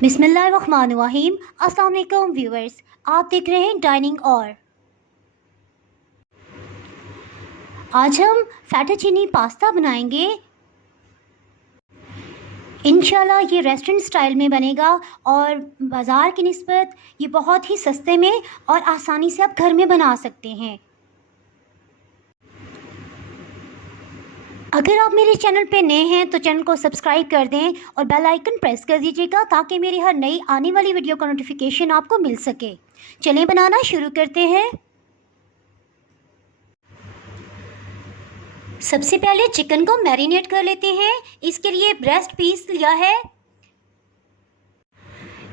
बिस्मिल्लाहिर्रहमानिर्रहीम। अस्सलाम वालेकुम व्यूअर्स, आप देख रहे हैं डाइनिंग और। आज हम फैटोचीनी पास्ता बनाएंगे। इंशाल्लाह ये रेस्टोरेंट स्टाइल में बनेगा और बाज़ार की निस्बत ये बहुत ही सस्ते में और आसानी से आप घर में बना सकते हैं। अगर आप मेरे चैनल पे नए हैं तो चैनल को सब्सक्राइब कर दें और बेल आइकन प्रेस कर दीजिएगा ताकि मेरी हर नई आने वाली वीडियो का नोटिफिकेशन आपको मिल सके। चलिए बनाना शुरू करते हैं। सबसे पहले चिकन को मैरिनेट कर लेते हैं। इसके लिए ब्रेस्ट पीस लिया है,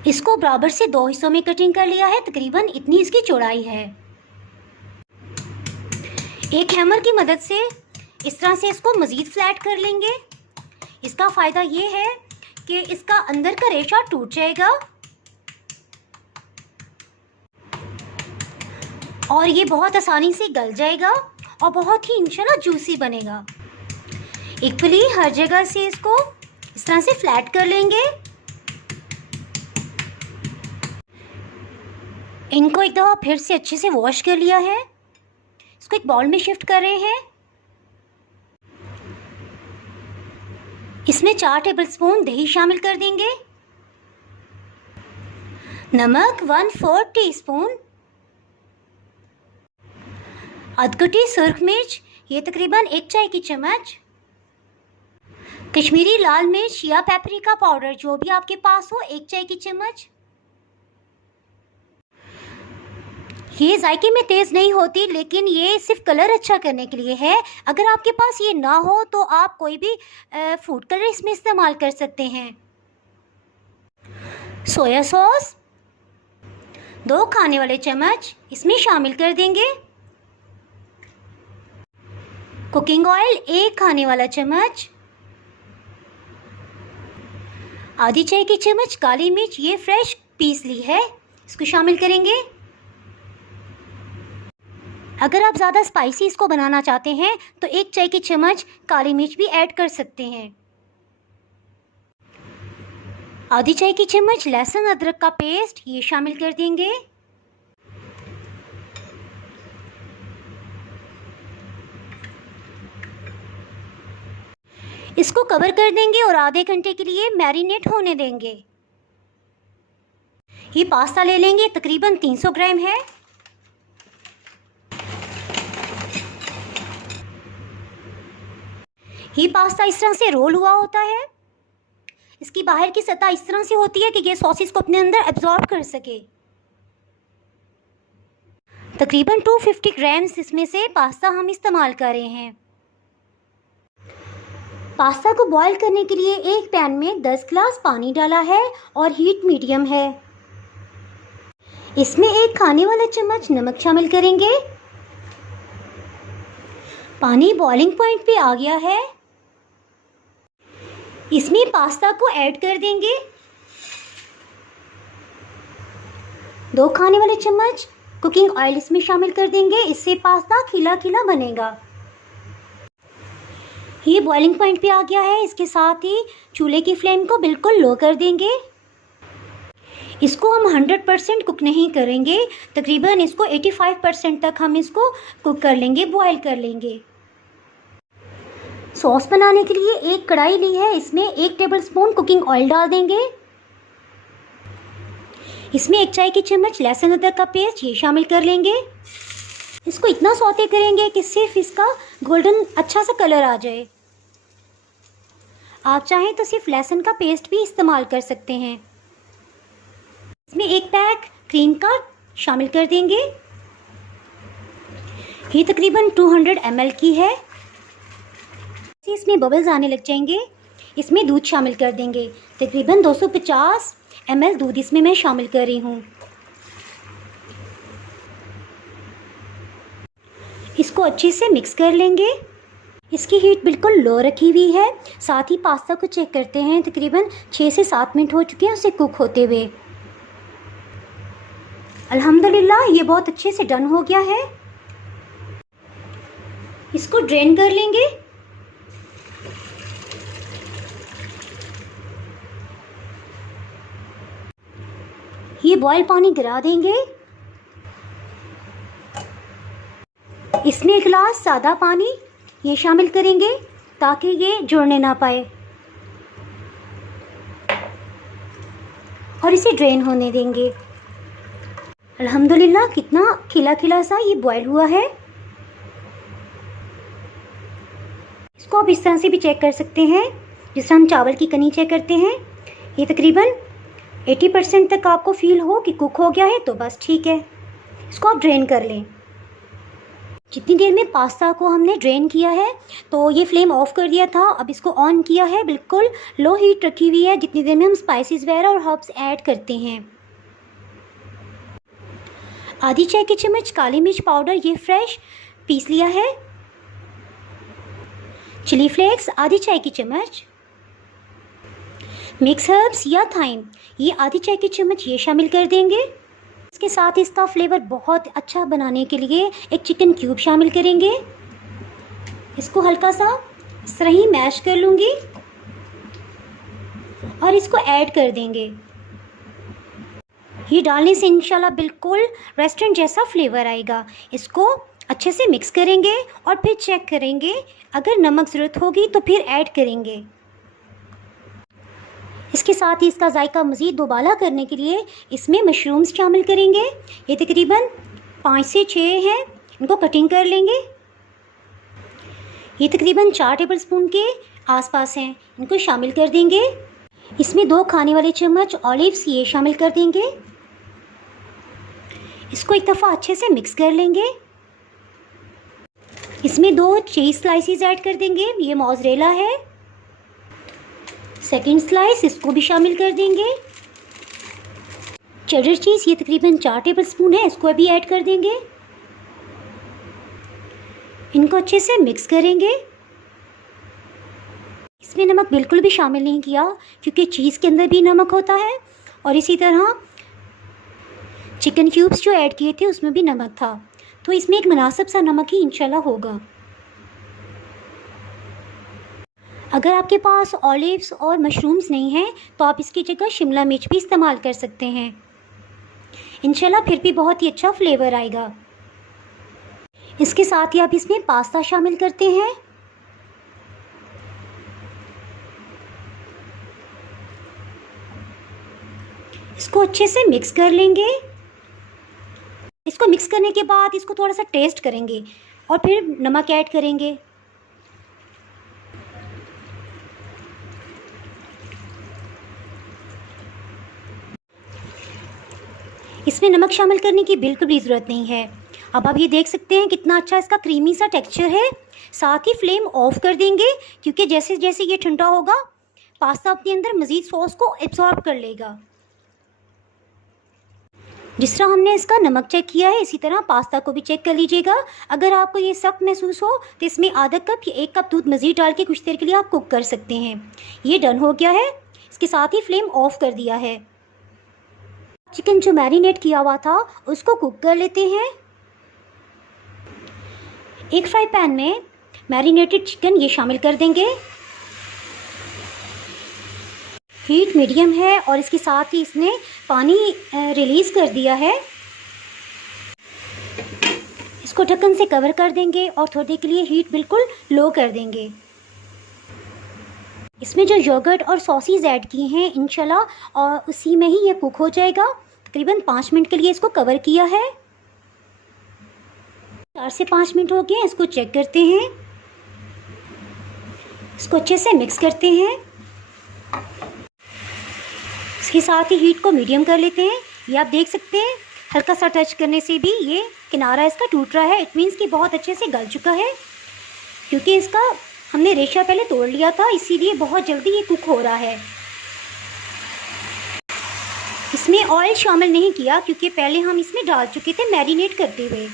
इसको बराबर से 2 हिस्सों में कटिंग कर लिया है। तकरीबन इतनी इसकी चौड़ाई है। एक हैमर की मदद से इस तरह से इसको मज़ीद फ्लैट कर लेंगे। इसका फ़ायदा ये है कि इसका अंदर का रेशा टूट जाएगा और ये बहुत आसानी से गल जाएगा और बहुत ही इंशाल्लाह जूसी बनेगा। इक्वली हर जगह से इसको इस तरह से फ्लैट कर लेंगे। इनको एक दफ़ा फिर से अच्छे से वॉश कर लिया है। इसको एक बाउल में शिफ्ट कर रहे हैं। इसमें 4 टेबलस्पून दही शामिल कर देंगे। नमक 1/4 टीस्पून, अधकुटी सुर्ख मिर्च ये तकरीबन 1 चाय की चम्मच, कश्मीरी लाल मिर्च या पेपरिका पाउडर जो भी आपके पास हो 1 चाय की चम्मच। ये जायके में तेज़ नहीं होती लेकिन ये सिर्फ कलर अच्छा करने के लिए है। अगर आपके पास ये ना हो तो आप कोई भी फूड कलर इसमें इस्तेमाल कर सकते हैं। सोया सॉस 2 खाने वाले चम्मच इसमें शामिल कर देंगे। कुकिंग ऑयल 1 खाने वाला चम्मच, आधी चाय की चम्मच काली मिर्च ये फ्रेश पीस ली है, इसको शामिल करेंगे। अगर आप ज़्यादा स्पाइसी इसको बनाना चाहते हैं तो 1 चाय की चम्मच काली मिर्च भी ऐड कर सकते हैं। आधी चाय की चम्मच लहसुन अदरक का पेस्ट ये शामिल कर देंगे। इसको कवर कर देंगे और आधे घंटे के लिए मैरिनेट होने देंगे। ये पास्ता ले लेंगे, तकरीबन 300 ग्राम है। ये पास्ता इस तरह से रोल हुआ होता है। इसकी बाहर की सतह इस तरह से होती है कि ये सॉसेस को अपने अंदर एब्जॉर्ब कर सके। तकरीबन 250 ग्राम्स इसमें से पास्ता हम इस्तेमाल कर रहे हैं। पास्ता को बॉईल करने के लिए एक पैन में 10 गिलास पानी डाला है और हीट मीडियम है। इसमें 1 खाने वाला चम्मच नमक शामिल करेंगे। पानी बॉइलिंग पॉइंट पे आ गया है। इसमें पास्ता को ऐड कर देंगे। 2 खाने वाले चम्मच कुकिंग ऑयल इसमें शामिल कर देंगे। इससे पास्ता खिला खिला बनेगा। ये बॉइलिंग पॉइंट पे आ गया है। इसके साथ ही चूल्हे की फ्लेम को बिल्कुल लो कर देंगे। इसको हम 100% कुक नहीं करेंगे, तकरीबन इसको 85% तक हम इसको कुक कर लेंगे, बॉईल कर लेंगे। सॉस बनाने के लिए एक कढ़ाई ली है, इसमें 1 टेबलस्पून कुकिंग ऑयल डाल देंगे। इसमें 1 चाय की चम्मच लहसुन अदरक का पेस्ट ये शामिल कर लेंगे। इसको इतना सौते करेंगे कि सिर्फ इसका गोल्डन अच्छा सा कलर आ जाए। आप चाहें तो सिर्फ लहसुन का पेस्ट भी इस्तेमाल कर सकते हैं। इसमें 1 पैक क्रीम का शामिल कर देंगे। ये तकरीबन 200 ml की है। इसमें बबल्स आने लग जाएंगे। इसमें दूध शामिल कर देंगे। तकरीबन 250 ml दूध इसमें मैं शामिल कर रही हूँ। इसको अच्छे से मिक्स कर लेंगे। इसकी हीट बिल्कुल लो रखी हुई है। साथ ही पास्ता को चेक करते हैं। तकरीबन 6 से 7 मिनट हो चुके हैं उसे कुक होते हुए। अल्हम्दुलिल्लाह ये बहुत अच्छे से डन हो गया है। इसको ड्रेन कर लेंगे। ये बॉयल पानी गिरा देंगे। इसमें 1 गिलास सादा पानी ये शामिल करेंगे ताकि ये जुड़ने ना पाए, और इसे ड्रेन होने देंगे। अल्हम्दुलिल्लाह कितना खिला खिला सा ये बॉयल हुआ है। इसको आप इस तरह से भी चेक कर सकते हैं जिस तरह हम चावल की कनी चेक करते हैं। ये तकरीबन 80% तक आपको फील हो कि कुक हो गया है तो बस ठीक है। इसको आप ड्रेन कर लें। जितनी देर में पास्ता को हमने ड्रेन किया है तो ये फ्लेम ऑफ कर दिया था, अब इसको ऑन किया है, बिल्कुल लो हीट रखी हुई है जितनी देर में हम स्पाइसेस वगैरह और हर्ब्स ऐड करते हैं। आधी चाय की चम्मच काली मिर्च पाउडर ये फ्रेश पीस लिया है। चिली फ्लेक्स आधी चाय की चम्मच, मिक्स हर्ब्स या थाइम ये आधी चाय की चम्मच ये शामिल कर देंगे। इसके साथ इसका फ्लेवर बहुत अच्छा बनाने के लिए एक चिकन क्यूब शामिल करेंगे। इसको हल्का सा इस तरह ही मैश कर लूँगी और इसको ऐड कर देंगे। ये डालने से इंशाल्लाह बिल्कुल रेस्टोरेंट जैसा फ्लेवर आएगा। इसको अच्छे से मिक्स करेंगे और फिर चेक करेंगे, अगर नमक ज़रूरत होगी तो फिर ऐड करेंगे। इसके साथ ही इसका जायका मज़ीद दोबाला करने के लिए इसमें मशरूम्स शामिल करेंगे। ये तकरीबन 5 से 6 हैं, इनको कटिंग कर लेंगे। ये तकरीबन 4 टेबलस्पून के आसपास हैं, इनको शामिल कर देंगे। इसमें 2 खाने वाले चम्मच ऑलिव्स ये शामिल कर देंगे। इसको एक दफ़ा अच्छे से मिक्स कर लेंगे। इसमें 2 चीज़ स्लाइसेस ऐड कर देंगे, ये मोज़रेला है। सेकंड स्लाइस इसको भी शामिल कर देंगे। चेडर चीज़ ये तकरीबन 4 टेबलस्पून है, इसको भी ऐड कर देंगे। इनको अच्छे से मिक्स करेंगे। इसमें नमक बिल्कुल भी शामिल नहीं किया क्योंकि चीज़ के अंदर भी नमक होता है, और इसी तरह चिकन क्यूब्स जो ऐड किए थे उसमें भी नमक था, तो इसमें एक मुनासिब सा नमक ही इंशाल्लाह होगा। अगर आपके पास ऑलिव्स और मशरूम्स नहीं हैं तो आप इसकी जगह शिमला मिर्च भी इस्तेमाल कर सकते हैं, इंशाल्लाह फिर भी बहुत ही अच्छा फ्लेवर आएगा। इसके साथ ही आप इसमें पास्ता शामिल करते हैं। इसको अच्छे से मिक्स कर लेंगे। इसको मिक्स करने के बाद इसको थोड़ा सा टेस्ट करेंगे और फिर नमक ऐड करेंगे। इसमें नमक शामिल करने की बिल्कुल भी ज़रूरत नहीं है। अब आप ये देख सकते हैं कितना अच्छा इसका क्रीमी सा टेक्सचर है। साथ ही फ्लेम ऑफ कर देंगे क्योंकि जैसे जैसे ये ठंडा होगा पास्ता अपने अंदर मज़ीद सॉस को एब्जॉर्ब कर लेगा। जिस तरह हमने इसका नमक चेक किया है इसी तरह पास्ता को भी चेक कर लीजिएगा। अगर आपको ये सख्त महसूस हो तो इसमें आधा कप या 1 कप दूध मज़ीद डाल के कुछ देर के लिए आप कुक कर सकते हैं। ये डन हो गया है। इसके साथ ही फ्लेम ऑफ कर दिया है। चिकन जो मैरिनेट किया हुआ था उसको कुक कर लेते हैं। एक फ्राई पैन में मैरिनेटेड चिकन ये शामिल कर देंगे। हीट मीडियम है और इसके साथ ही इसने पानी रिलीज़ कर दिया है। इसको ढक्कन से कवर कर देंगे और थोड़ी देर के लिए हीट बिल्कुल लो कर देंगे। इसमें जो योगर्ट और सॉसेज ऐड किए हैं इंशाल्लाह और उसी में ही ये कुक हो जाएगा। तकरीबन 5 मिनट के लिए इसको कवर किया है। 4 से 5 मिनट हो गए। इसको चेक करते हैं। इसको अच्छे से मिक्स करते हैं। इसके साथ ही हीट को मीडियम कर लेते हैं। ये आप देख सकते हैं हल्का सा टच करने से भी ये किनारा इसका टूट रहा है। इट मीन्स कि बहुत अच्छे से गल चुका है क्योंकि इसका हमने रेशा पहले तोड़ लिया था, इसीलिए बहुत जल्दी ये कुक हो रहा है। इसमें ऑयल शामिल नहीं किया क्योंकि पहले हम इसमें डाल चुके थे मैरिनेट करते हुए।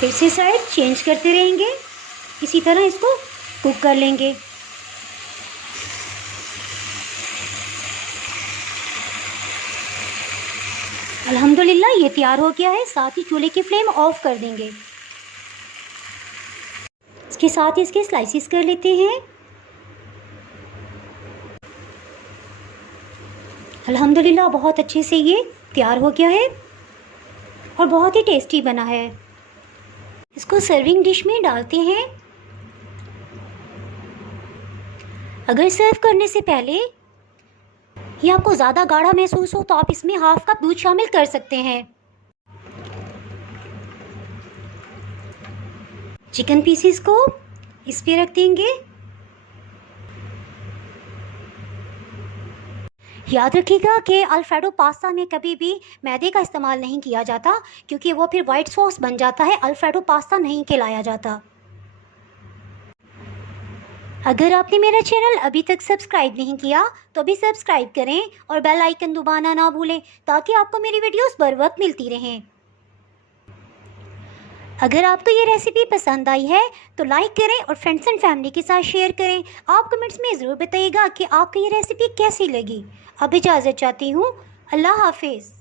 फिर से साइड चेंज करते रहेंगे। इसी तरह इसको कुक कर लेंगे। अल्हम्दुलिल्लाह ये तैयार हो गया है। साथ ही चूल्हे की फ्लेम ऑफ कर देंगे। इसके साथ ही इसके स्लाइसिस कर लेते हैं। अल्हम्दुलिल्लाह बहुत अच्छे से ये तैयार हो गया है और बहुत ही टेस्टी बना है। इसको सर्विंग डिश में डालते हैं। अगर सर्व करने से पहले ये आपको ज़्यादा गाढ़ा महसूस हो तो आप इसमें हाफ कप दूध शामिल कर सकते हैं। चिकन पीसीस को इस पे रख देंगे। याद रखिएगा कि अल्फ्रेडो पास्ता में कभी भी मैदे का इस्तेमाल नहीं किया जाता, क्योंकि वो फिर वाइट सॉस बन जाता है, अल्फ्रेडो पास्ता नहीं कहलाया जाता। अगर आपने मेरा चैनल अभी तक सब्सक्राइब नहीं किया तो अभी सब्सक्राइब करें और बेल आइकन दबाना ना भूलें, ताकि आपको मेरी वीडियोस बर वक्त मिलती रहें। अगर आपको ये रेसिपी पसंद आई है तो लाइक करें और फ्रेंड्स एंड फैमिली के साथ शेयर करें। आप कमेंट्स में ज़रूर बताइएगा कि आपको ये रेसिपी कैसी लगी। अब इजाज़त चाहती हूँ। अल्लाह हाफिज़।